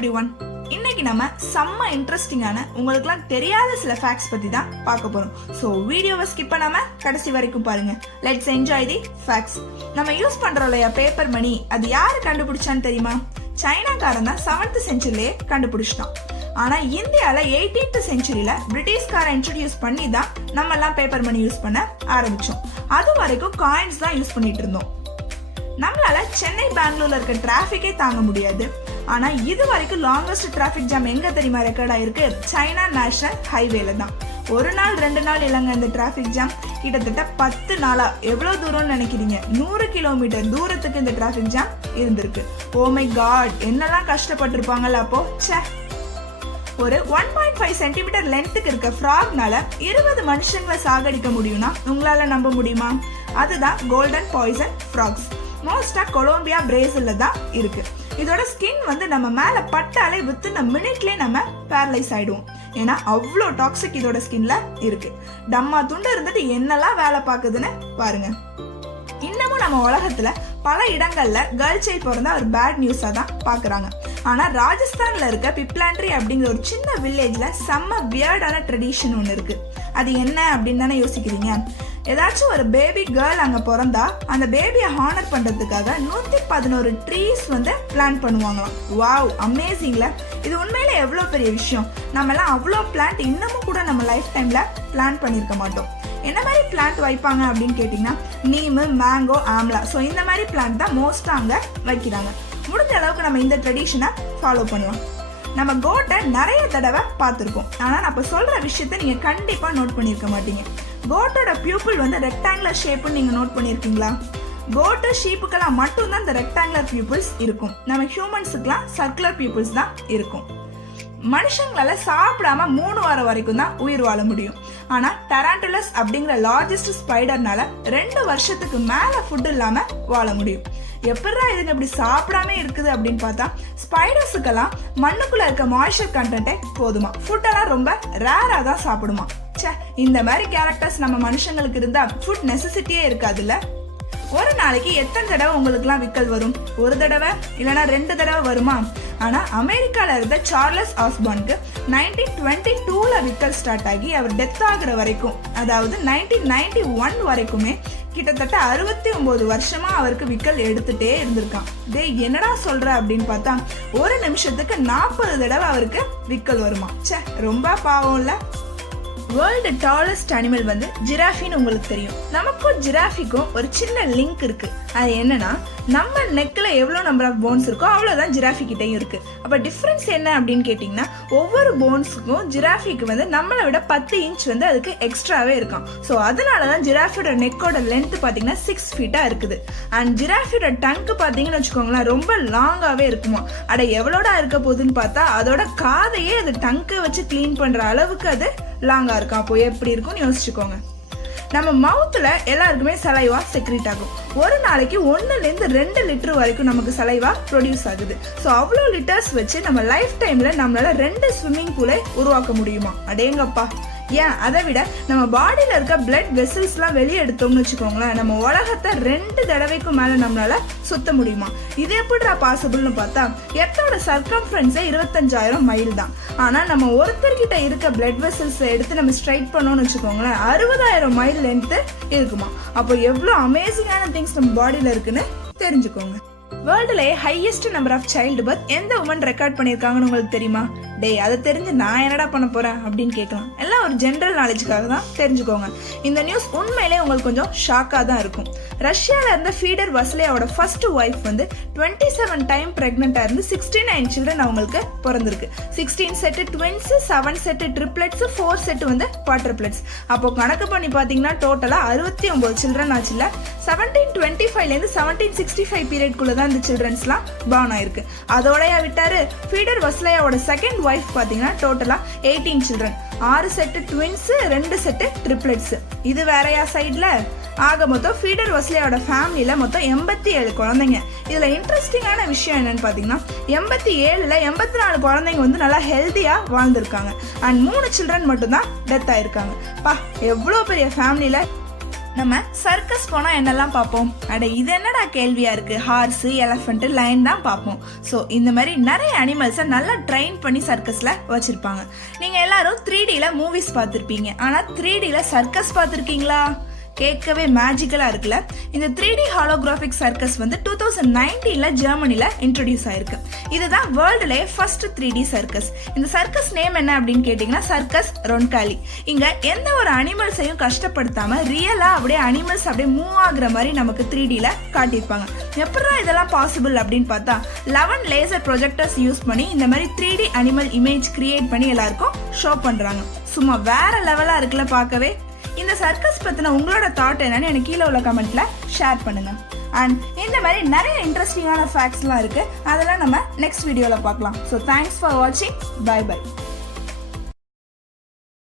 Everyone, இன்னைக்கு நம்ம செம்ம இன்ட்ரெஸ்டிங்கான உங்களுக்குலாம் தெரியாத சில ஃபேக்ட்ஸ் பத்தி தான் பார்க்க போறோம். ஸோ வீடியோவை ஸ்கிப் பண்ணாம கடைசி வரைக்கும் பாருங்க. Let's enjoy the facts. நம்ம யூஸ் பண்றோம் இல்லையா பேப்பர் மணி, அது யாரு கண்டுபிடிச்சான்னு தெரியுமா? சைனாக்காரன் தான் 7th செஞ்சுரியிலே கண்டுபிடிச்சிட்டான். ஆனா இந்தியால 18th செஞ்சுரியில பிரிட்டிஷ்காரன் இன்ட்ரோடியூஸ் பண்ணி தான் நம்ம எல்லாம் பேப்பர் மணி யூஸ் பண்ண ஆரம்பிச்சோம். அது வரைக்கும் காயின்ஸ் தான் யூஸ் பண்ணிட்டு இருந்தோம். நம்மளால சென்னை பெங்களூர்ல இருக்க டிராபிக்கே தாங்க முடியாது. ஆனா இது வரைக்கும் லாங்கஸ்ட் டிராபிக் ஜாம் எங்க தெரியுமா ரெக்கார்ட் ஆயிருக்கு? சைனா நேஷனல் ஹைவேல தான். ஒரு நாள் 2 நாள் இல்லைங்க இந்த டிராபிக் ஜாம், கிட்டத்தட்ட 10 நாளா. எவ்வளவு தூரம்னு நினைக்கிறீங்க? 100 கிலோமீட்டர் தூரத்துக்கு இந்த டிராபிக் ஜாம் இருந்திருக்கு. ஓ மை காட், என்னெல்லாம் கஷ்டப்பட்டிருப்பாங்கல்ல அப்போ. ஒரு 1.5 சென்டிமீட்டர் லென்த்துக்கு இருக்க ஃப்ராக்னால 20 மனுஷங்களை சாகடிக்க முடியும்னா உங்களால நம்ப முடியுமா? அதுதான் கோல்டன் பாய்சன் ஃப்ராக்ஸ். மோஸ்டா கொலம்பியா, பிரேசில்ல தான் இருக்கு. இதோட ஸ்கின் நம்ம மேல பட்டாலே வித்தின் மினிட்லயே நம்ம பேரலைஸ் ஆயிடுவோம். ஏன்னா அவ்வளோ டாக்ஸிக் இதோட ஸ்கின்ல இருக்கு. டம்மா துண்டு இருந்துட்டு என்னெல்லாம் வேலை பார்க்குதுன்னு பாருங்க. இன்னமும் நம்ம உலகத்துல பல இடங்கள்ல கேர்ள் சைல்ட் பிறந்தா ஒரு பேட் நியூஸா தான் பாக்குறாங்க. ஆனா ராஜஸ்தான்ல இருக்க பிப்லாண்ட்ரி அப்படிங்கிற ஒரு சின்ன வில்லேஜ்ல செம்ம வியர்டான ட்ரெடிஷன் ஒன்று இருக்கு. அது என்ன அப்படின்னு தானே யோசிக்கிறீங்க? ஏதாச்சும் ஒரு பேபி கேர்ள் அங்க பிறந்தா அந்த பேபியை ஹானர் பண்றதுக்காக 111 ட்ரீஸ் பிளான்ட் பண்ணுவாங்களாம். வாவ், அமேசிங்ல. இது உண்மையில எவ்வளவு பெரிய விஷயம். நம்ம எல்லாம் அவ்வளோ பிளான்ட் இன்னமும் கூட நம்ம லைஃப் டைம்ல பிளான் பண்ணிருக்க மாட்டோம். என்ன மாதிரி பிளான்ட் வைப்பாங்க அப்படின்னு கேட்டீங்கன்னா நீமு, மேங்கோ, ஆம்லா. ஸோ இந்த மாதிரி பிளான்ட் தான் மோஸ்டா அங்க வைக்கிறாங்க. முடிஞ்ச அளவுக்கு நம்ம இந்த ட்ரெடிஷனை ஃபாலோ பண்ணலாம். நம்ம கோட்டை நிறைய தடவை பார்த்துருக்கோம். ஆனா நம்ம சொல்ற விஷயத்த நீங்க கண்டிப்பா நோட் பண்ணிருக்க மாட்டீங்க. கோட்டோட பியூப்பிள் ரெக்டாங்குலர் ஷேப்னு நீங்க நோட் பண்ணிருக்கீங்களா? கோட்டு, ஷீப்புக்கெல்லாம் மட்டும்தான் இந்த ரெக்டாங்குலர் பியூப்பிள்ஸ் இருக்கும். நம்ம ஹியூமன்ஸுக்கெல்லாம் சர்க்குலர் பியூப்பிள்ஸ் தான் இருக்கும். மனுஷங்களால சாப்பிடாம 3 வாரம் வரைக்கும் தான் உயிர் வாழ முடியும். ஆனா டரான்டுலஸ் அப்படிங்கிற லார்ஜஸ்ட் ஸ்பைடர்னால 2 வருஷத்துக்கு மேல ஃபுட் இல்லாம வாழ முடியும். எப்படா இதுங்க இப்படி சாப்பிடாம இருக்குது அப்படின்னு பார்த்தா ஸ்பைடர்ஸுக்கெல்லாம் மண்ணுக்குள்ள இருக்க மாய்ஸ்சர் கண்டென்ட்டே போதுமா. ஃபுட்டெல்லாம் ரொம்ப ரேரா தான் சாப்பிடுமா. இந்த மாதிரி கேரக்டர்ஸ் நம்ம மனுஷங்களுக்கு இருந்தா ஃபுட் நெசசிட்டியே இருக்காதுல்ல. ஒரு நாளைக்கு எத்தனை தடவை உங்களுக்குலாம் விக்கல் வரும்? ஒரு தடவை இல்லைன்னா 2 தடவை வருமா? ஆனா அமெரிக்கால இருந்த சார்லஸ் ஆஸ்பானுக்கு 1922ல விக்கல் ஸ்டார்ட் ஆகி அவர் டெத் ஆகுற வரைக்கும், அதாவது 1991 வரைக்குமே கிட்டத்தட்ட 69 வருஷமா அவருக்கு விக்கல் எடுத்துட்டே இருந்திருக்கான். என்னடா சொல்ற அப்படின்னு பார்த்தா ஒரு நிமிஷத்துக்கு 40 தடவை அவருக்கு விக்கல் வருமா. ரொம்ப பாவம்ல. வேர்ல்டு டாலஸ்ட் அனிமல் ஜிராஃபின்னு உங்களுக்கு தெரியும். நமக்கும் ஜிராஃபிக்கும் ஒரு சின்ன லிங்க் இருக்கு. அது என்னன்னா நம்ம நெக்ல எவ்வளவு நம்பர் ஆஃப் போன்ஸ் இருக்கோ அவ்வளவுதான் ஜிராஃபி கிட்டையும் இருக்கு. அப்ப டிஃபரன்ஸ் என்ன அப்படின்னு கேட்டீங்கன்னா ஒவ்வொரு போன்ஸுக்கும் ஜிராஃபிக்கு நம்மளை விட 10 இன்ச் அதுக்கு எக்ஸ்ட்ராவே இருக்கும். ஸோ அதனாலதான் ஜிராஃபியோட நெக்கோட லென்த் பாத்தீங்கன்னா 6 ஃபீட்டா இருக்குது. அண்ட் ஜிராஃபியோட டங்க் பாத்தீங்கன்னு வச்சுக்கோங்களேன் ரொம்ப லாங்காவே இருக்குமா. அட எவ்வளோடா இருக்க போகுதுன்னு பார்த்தா அதோட காதையே அது டங்கை வச்சு கிளீன் பண்ற அளவுக்கு அது லாங்கா இருக்கும். அப்போ எப்படி இருக்கும்னு யோசிச்சுக்கோங்க. நம்ம மவுத்துல எல்லாருக்குமே சலைவா செக்ரீட் ஆகும். ஒரு நாளைக்கு 1-2 லிட்டர் வரைக்கும் நமக்கு சலைவா ப்ரொடியூஸ் ஆகுது. ஸோ அவ்வளோ லிட்டர்ஸ் வச்சு நம்ம லைஃப் டைம்ல நம்மளால 2 ஸ்விம்மிங் பூலை உருவாக்க முடியுமா? அடேங்கப்பா. ஏன் அதை விட நம்ம பாடியில இருக்க பிளட் வெசல்ஸ் எல்லாம் வெளியே எடுத்தோம்னு வச்சுக்கோங்களேன், நம்ம உலகத்தை 2 தடவைக்கும் மேல நம்மளால சுத்த முடியுமா? இது எப்படிடா பாசிபிள்னு பார்த்தா எர்த்தோட சர்க்கம்ஃபரன்ஸே 25,000 மைல் தான். ஆனா நம்ம ஒருத்தர்கிட்ட இருக்க பிளட் வெசல்ஸ் எடுத்து நம்ம ஸ்ட்ரைட் பண்ணோம்னு வச்சுக்கோங்களேன் 60,000 மைல் லென்த் இருக்குமா. அப்போ எவ்வளவு அமேசிங்கான திங்ஸ் நம்ம பாடியில இருக்குன்னு தெரிஞ்சுக்கோங்க. வேர்ல்டுலேயே highest number of child birth எந்த உமன் ரெக்கார்ட் பண்ணியிருக்காங்கன்னு உங்களுக்கு தெரியுமா? அதை தெரிஞ்சு நான் என்னடா பண்ண போறேன் அப்படின்னு கேட்கலாம். எல்லாம் ஒரு ஜென்ரல் நாலேஜுக்காக தான், தெரிஞ்சுக்கோங்க. இந்த நியூஸ் உண்மையிலே உங்களுக்கு கொஞ்சம் ஷாக்காக தான் இருக்கும். ரஷ்யால இருந்த ஃபீடர் வஸ்லேயோட ஃபர்ஸ்ட் ஒய்ஃப் 27 டைம் பிரெக்னெண்டா இருந்து 69 சில்ட்ரன் அவங்களுக்கு பிறந்திருக்கு. 16 set twins, 7 set triplets, 4 set quadruplets. அப்போ கணக்கு பண்ணி பாத்தீங்கன்னா டோட்டலா 69 சில்ட்ரன் ஆச்சுல. 1725ல இருந்து 1765 பீரியட்குள்ள தான் இந்த சில்ட்ரன்ஸ்லாம் பார்ன் ஆயிருக்கு. அதோடய விட்டாரு ஃபீடர் வஸ்லேயோட செகண்ட் ஒய்ஃப் பாத்தீங்கன்னா டோட்டலா 18 children, 6 set twins, 2 set triplets. இது வேறையா சைட்ல. ஆக மொத்தம் ஃபீடர் வஸ்லேயோட ஃபேமிலியில மொத்தம் 87 குழந்தைங்க. இதுல இன்ட்ரெஸ்டிங்கான விஷயம் என்னன்னு பாத்தீங்கன்னா 87ல 84 குழந்தைங்க நல்லா ஹெல்த்தியா வாழ்ந்திருக்காங்க. அண்ட் 3 சில்ட்ரன் மட்டும் தான் டெத் ஆயிருக்காங்க. எவ்வளவு பெரிய ஃபேமிலியில நம்ம சர்க்கஸ் போனால் என்னெல்லாம் பார்ப்போம்? அட இது என்னடா கேள்வியாக இருக்குது, ஹார்ஸு எலஃபண்ட்டு லைன் தான் பார்ப்போம். ஸோ இந்த மாதிரி நிறைய அனிமல்ஸை நல்லா ட்ரெயின் பண்ணி சர்க்கஸில் வச்சுருப்பாங்க. நீங்கள் எல்லாரும் 3Dயில் மூவிஸ் பார்த்துருப்பீங்க, ஆனால் 3Dயில் சர்க்கஸ் பார்த்துருக்கீங்களா? கேட்கவே மேஜிக்கலாக இருக்குல்ல. இந்த 3D ஹாலோகிராஃபிக் சர்க்கஸ் வந்து 2019 ஜெர்மனியில் இன்ட்ரடியூஸ் ஆயிருக்கு. இதுதான் வேர்ல்டுலேயே ஃபர்ஸ்ட் 3D சர்க்கஸ். இந்த சர்க்கஸ் நேம் என்ன அப்படின்னு கேட்டிங்கன்னா சர்க்கஸ் ரொன்காலி. இங்கே எந்த ஒரு அனிமல்ஸையும் கஷ்டப்படுத்தாமல் ரியலாக அப்படியே அனிமல்ஸ் அப்படியே மூவ் ஆகுற மாதிரி நமக்கு 3Dயில் காட்டியிருப்பாங்க. எப்படா இதெல்லாம் பாசிபிள் அப்படின்னு பார்த்தா 11 லேசர் ப்ரொஜெக்டர்ஸ் யூஸ் பண்ணி இந்த மாதிரி 3D அனிமல் இமேஜ் கிரியேட் பண்ணி எல்லாருக்கும் ஷோ பண்ணுறாங்க. சும்மா வேற லெவலாக இருக்குல்ல பார்க்கவே. இந்த சர்க்கஸ் பற்றின உங்களோட தாட் என்னன்னு எனக்கு கீழே உள்ள கமெண்ட்ல ஷேர் பண்ணுங்க. அண்ட் இந்த மாதிரி நிறைய இன்ட்ரெஸ்டிங்கான ஃபேக்ட்ஸ்லாம் இருக்குது, அதெல்லாம் நம்ம நெக்ஸ்ட் வீடியோவில் பார்க்கலாம். ஸோ தேங்க்ஸ் ஃபார் வாட்சிங். Bye by.